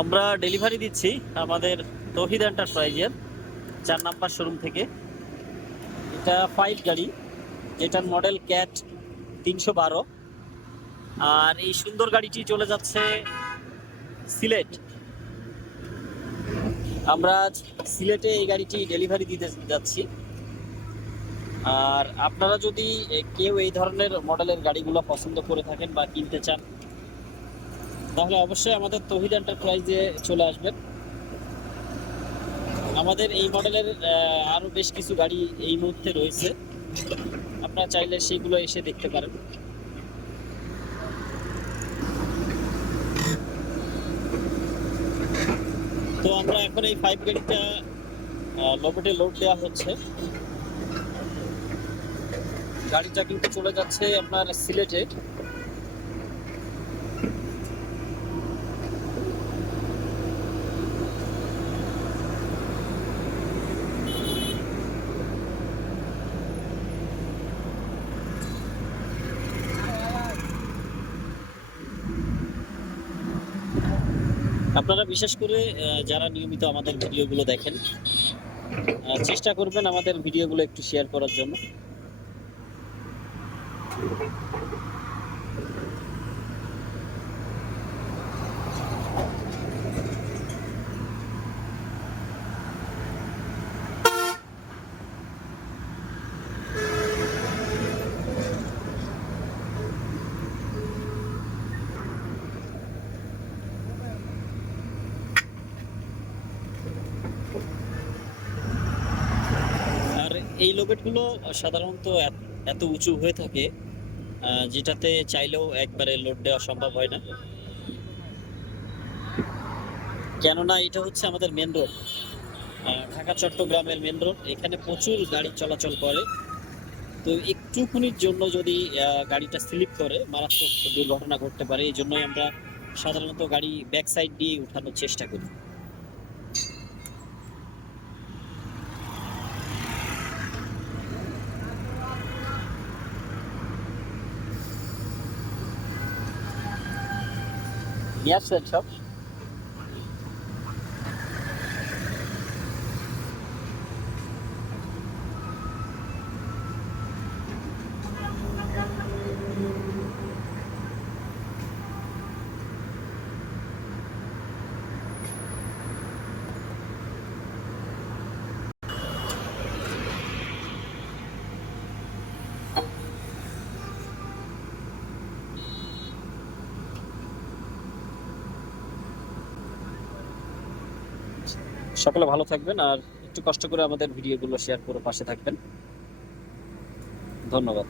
আমরা ডেলিভারি দিচ্ছি আমাদের তহিদ এন্টারপ্রাইজের চার নাম্বার শোরুম থেকে। এটা ফাইভ গাড়ি যেটার মডেল ক্যাট তিনশো বারো। আর এই সুন্দর গাড়িটি চলে যাচ্ছে সিলেট। আমরা আজ সিলেটে এই গাড়িটি ডেলিভারি দিতে যাচ্ছি। আর আপনারা যদি কেউ এই ধরনের মডেলের গাড়িগুলো পছন্দ করে থাকেন বা কিনতে চান তাহলে অবশ্যই আমাদের তহিদ এন্টারপ্রাইজে চলে আসবেন। আমাদের এই মডেলের আহ, আরও বেশ কিছু গাড়ি এই মুহূর্তে রয়েছে। আপনারা চাইলে সেগুলো এসে দেখতে পারেন। তো আমরা এখন এই ফাইভ গাড়িটা লোবেটে লোড দেওয়া হচ্ছে। গাড়িটা কিন্তু চলে যাচ্ছে আপনার সিলেটে। আপনারা বিশেষ করে যারা নিয়মিত আমাদের ভিডিওগুলো দেখেন চেষ্টা করবেন আমাদের ভিডিওগুলো একটু শেয়ার করার জন্য আর এই লোবেটগুলো সাধারণত এত- উঁচু হয়ে থাকে যেটাতে চাইলেও একবারে লোড দেওয়া সম্ভব হয় না। কেননা এটা হচ্ছে আমাদের মেন রোড ঢাকা, চট্টগ্রামের মেন রোড এখানে প্রচুর গাড়ি চলাচল করে। তো একটুখানির জন্য যদি গাড়িটা স্লিপ করে, মারাত্মক দুর্ঘটনা ঘটতে পারে, এই জন্যই আমরা সাধারণত গাড়ি ব্যাক সাইড দিয়ে উঠানোর চেষ্টা করি। Yes, that's up. সকলে ভালো থাকবেন আর একটু কষ্ট করে আমাদের ভিডিওগুলো শেয়ার করে পাশে থাকবেন। ধন্যবাদ।